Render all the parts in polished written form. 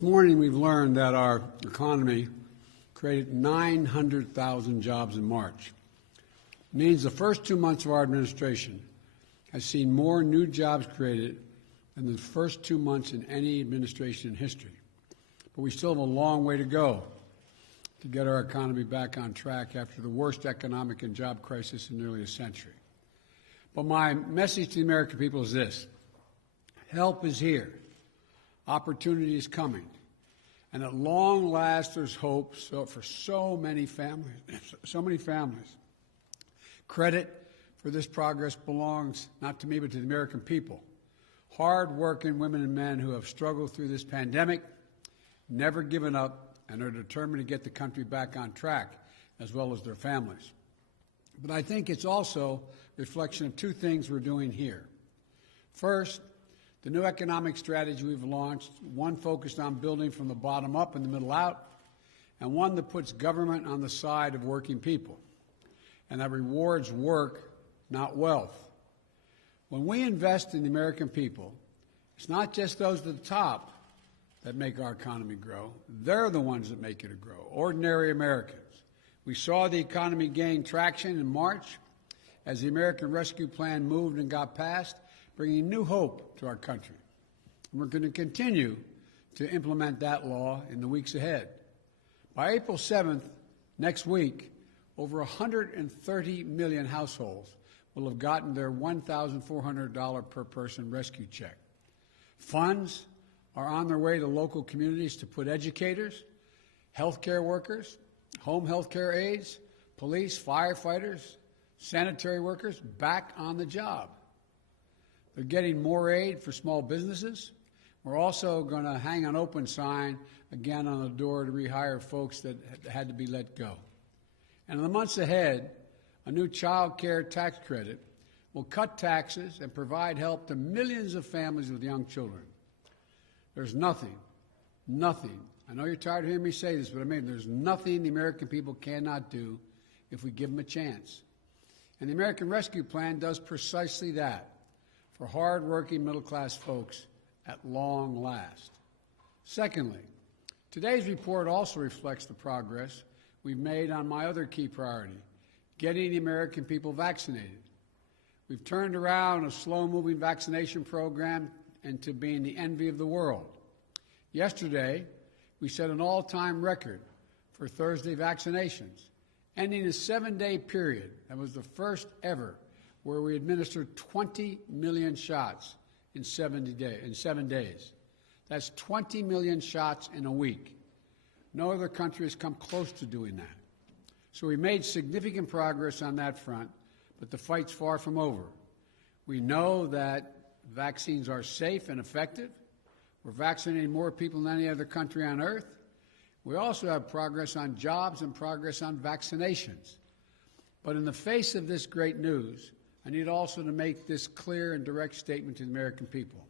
This morning we've learned that our economy created 900,000 jobs in March. It means the first 2 months of our administration has seen more new jobs created than the first 2 months in any administration in history. But we still have a long way to go to get our economy back on track after the worst economic and job crisis in nearly a century. But my message to the American people is this: help is here. Opportunity is coming. And at long last, there's hope for so many families. Credit for this progress belongs not to me, but to the American people. Hard-working women and men who have struggled through this pandemic, never given up, and are determined to get the country back on track, as well as their families. But I think it's also a reflection of two things we're doing here. First, the new economic strategy we've launched, one focused on building from the bottom up and the middle out, and one that puts government on the side of working people, and that rewards work, not wealth. When we invest in the American people, it's not just those at the top that make our economy grow. They're the ones that make it grow, ordinary Americans. We saw the economy gain traction in March as the American Rescue Plan moved and got passed, bringing new hope to our country. And we're going to continue to implement that law in the weeks ahead. By April 7th, next week, over 130 million households will have gotten their $1,400 per person rescue check. Funds are on their way to local communities to put educators, healthcare workers, home healthcare aides, police, firefighters, sanitary workers back on the job. They're getting more aid for small businesses. We're also going to hang an open sign again on the door to rehire folks that had to be let go. And in the months ahead, a new child care tax credit will cut taxes and provide help to millions of families with young children. There's nothing, I know you're tired of hearing me say this, but I mean, there's nothing the American people cannot do if we give them a chance. And the American Rescue Plan does precisely that for hard-working middle-class folks at long last. Secondly, today's report also reflects the progress we've made on my other key priority, getting the American people vaccinated. We've turned around a slow-moving vaccination program into being the envy of the world. Yesterday, we set an all-time record for Thursday vaccinations, ending a 7-day period that was the first ever where we administered 20 million shots in 7 days. That's 20 million shots in a week. No other country has come close to doing that. So we made significant progress on that front, but the fight's far from over. We know that vaccines are safe and effective. We're vaccinating more people than any other country on earth. We also have progress on jobs and progress on vaccinations. But in the face of this great news, I need also to make this clear and direct statement to the American people.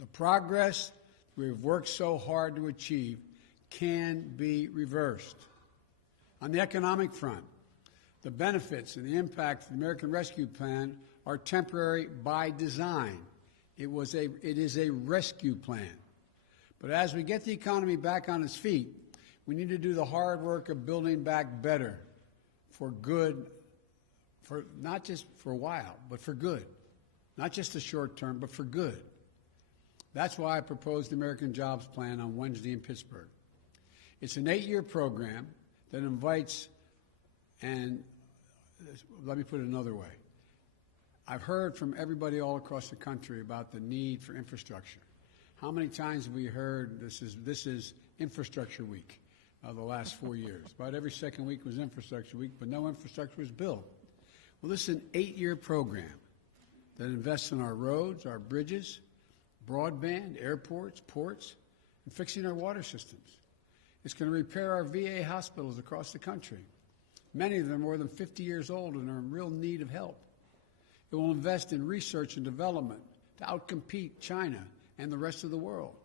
The progress we've worked so hard to achieve can be reversed. On the economic front, the benefits and the impact of the American Rescue Plan are temporary by design. It is a rescue plan. But as we get the economy back on its feet, we need to do the hard work of building back better for good, for not just for a while, but for good. Not just the short term, but for good. That's why I proposed the American Jobs Plan on Wednesday in Pittsburgh. It's an 8-year program that invites, and let me put it another way. I've heard from everybody all across the country about the need for infrastructure. How many times have we heard this is Infrastructure Week of the last 4 years? About every second week was Infrastructure Week, but no infrastructure was built. Well, this is an 8-year program that invests in our roads, our bridges, broadband, airports, ports, and fixing our water systems. It's going to repair our VA hospitals across the country. Many of them are more than 50 years old and are in real need of help. It will invest in research and development to outcompete China and the rest of the world.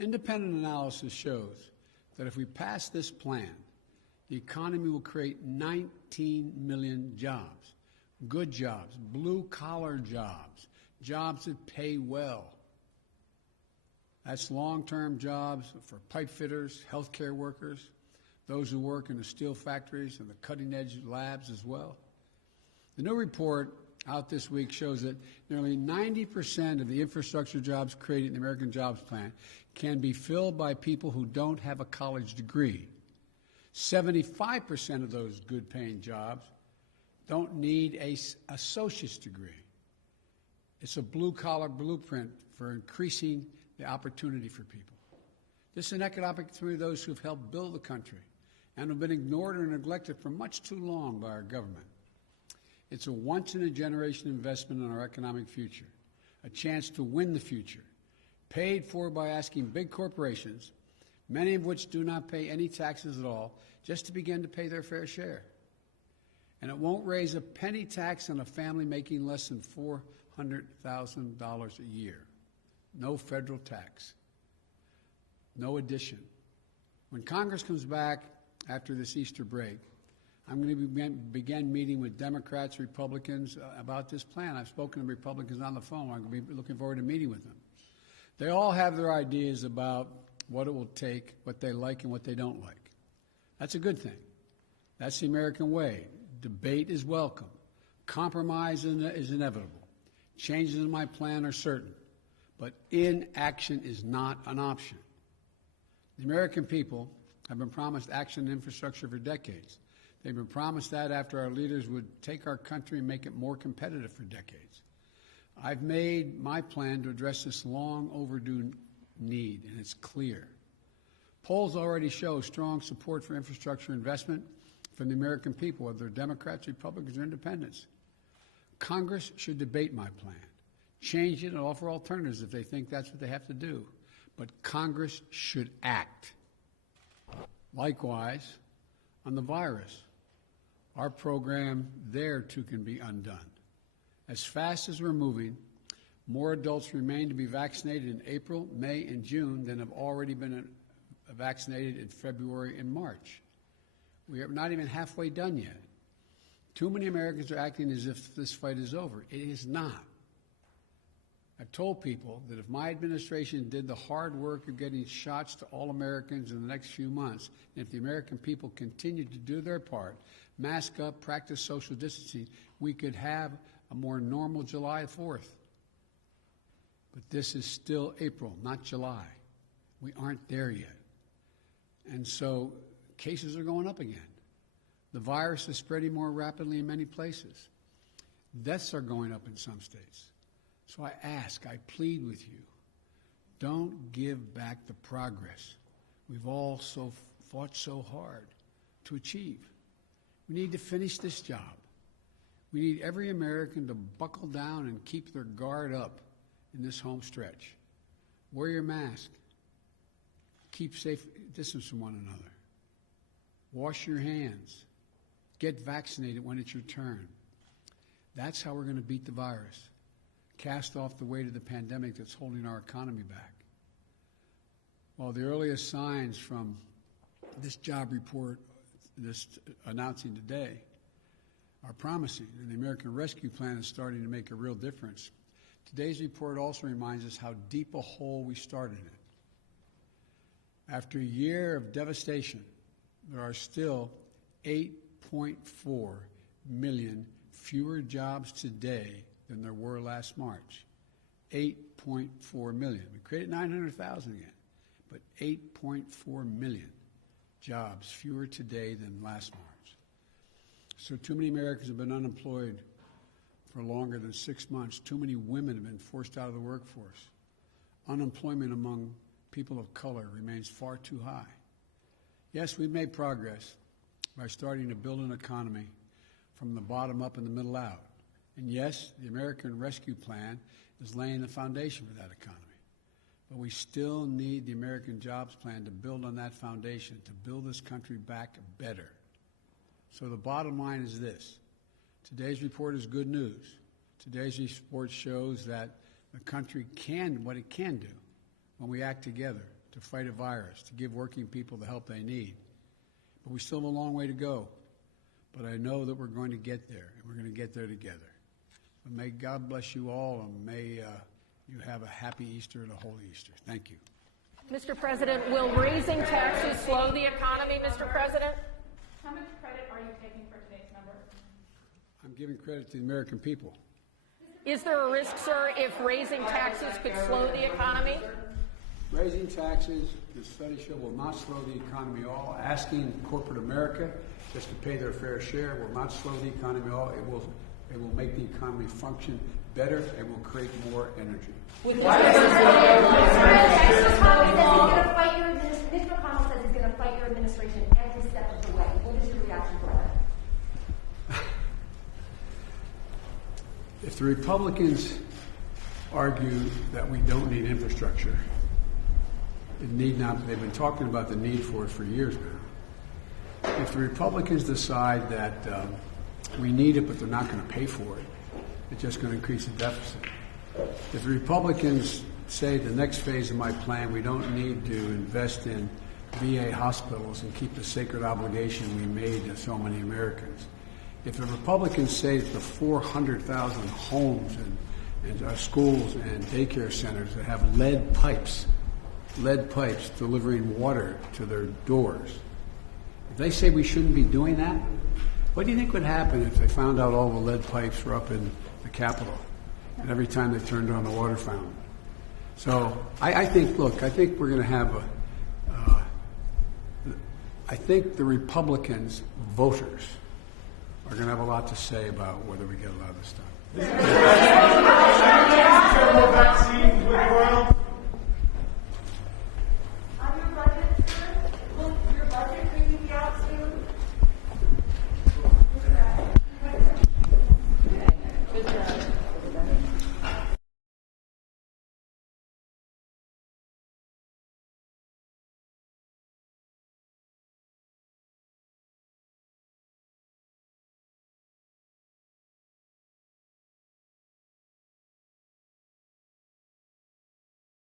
Independent analysis shows that if we pass this plan, the economy will create 19 million jobs, good jobs, blue-collar jobs, jobs that pay well. That's long-term jobs for pipe fitters, healthcare workers, those who work in the steel factories and the cutting-edge labs as well. The new report out this week shows that nearly 90% of the infrastructure jobs created in the American Jobs Plan can be filled by people who don't have a college degree. 75% of those good-paying jobs don't need an associate's degree. It's a blue-collar blueprint for increasing the opportunity for people. This is an economic opportunity for those who have helped build the country and have been ignored or neglected for much too long by our government. It's a once-in-a-generation investment in our economic future, a chance to win the future, paid for by asking big corporations, many of which do not pay any taxes at all, just to begin to pay their fair share. And it won't raise a penny tax on a family making less than $400,000 a year. No federal tax. No addition. When Congress comes back after this Easter break, I'm going to begin meeting with Democrats, Republicans about this plan. I've spoken to Republicans on the phone. I'm going to be looking forward to meeting with them. They all have their ideas about what it will take, what they like and what they don't like. That's a good thing. That's the American way. Debate is welcome. Compromise is inevitable. Changes in my plan are certain. But inaction is not an option. The American people have been promised action and infrastructure for decades. They've been promised that after our leaders would take our country and make it more competitive for decades. I've made my plan to address this long overdue need, and it's clear. Polls already show strong support for infrastructure investment from the American people, whether they're Democrats, Republicans, or independents. Congress should debate my plan, change it, and offer alternatives if they think that's what they have to do. But Congress should act. Likewise, on the virus, our program there too can be undone. As fast as we're moving, more adults remain to be vaccinated in April, May, and June than have already been vaccinated in February and March. We are not even halfway done yet. Too many Americans are acting as if this fight is over. It is not. I've told people that if my administration did the hard work of getting shots to all Americans in the next few months, and if the American people continued to do their part, mask up, practice social distancing, we could have a more normal July 4th. But this is still April, not July. We aren't there yet. And so cases are going up again. The virus is spreading more rapidly in many places. Deaths are going up in some states. So I ask, I plead with you, don't give back the progress we've all fought so hard to achieve. We need to finish this job. We need every American to buckle down and keep their guard up in this home stretch. Wear your mask. Keep safe distance from one another. Wash your hands. Get vaccinated when it's your turn. That's how we're going to beat the virus. Cast off the weight of the pandemic that's holding our economy back. Well, the earliest signs from this job report, this announcing today, are promising, and the American Rescue Plan is starting to make a real difference. Today's report also reminds us how deep a hole we started in. After a year of devastation, there are still 8.4 million fewer jobs today than there were last March. 8.4 million. We created 900,000 again, but 8.4 million jobs fewer today than last March. So too many Americans have been unemployed for longer than 6 months. Too many women have been forced out of the workforce. Unemployment among people of color remains far too high. Yes, we've made progress by starting to build an economy from the bottom up and the middle out. And yes, the American Rescue Plan is laying the foundation for that economy. But we still need the American Jobs Plan to build on that foundation, to build this country back better. So the bottom line is this. Today's report is good news. Today's report shows that the country can what it can do when we act together to fight a virus, to give working people the help they need. But we still have a long way to go. But I know that we're going to get there, and we're going to get there together. But may God bless you all, and may you have a happy Easter and a holy Easter. Thank you. Mr. President, will raising taxes slow the economy, Mr. President? How much credit are you taking for today's number? I'm giving credit to the American people. Is there a risk, sir, if raising taxes could slow the economy? Raising taxes, the study show, will not slow the economy at all. Asking corporate America just to pay their fair share will not slow the economy at all. It will make the economy function better and will create more energy. Mitch McConnell says he's going to fight your administration every step of the way. What is your reaction to that? If the Republicans argue that we don't need infrastructure, it need not. They've been talking about the need for it for years now. If the Republicans decide that we need it, but they're not going to pay for it, it's just going to increase the deficit. If the Republicans say the next phase of my plan, we don't need to invest in VA hospitals and keep the sacred obligation we made to so many Americans. If the Republicans say that the 400,000 homes and schools and daycare centers that have lead pipes delivering water to their doors, if they say we shouldn't be doing that, what do you think would happen if they found out all the lead pipes were up in the Capitol and every time they turned on the water fountain? So I think we're going to have I think the Republicans, voters, are going to have a lot to say about whether we get a lot of this stuff. Vaccines with world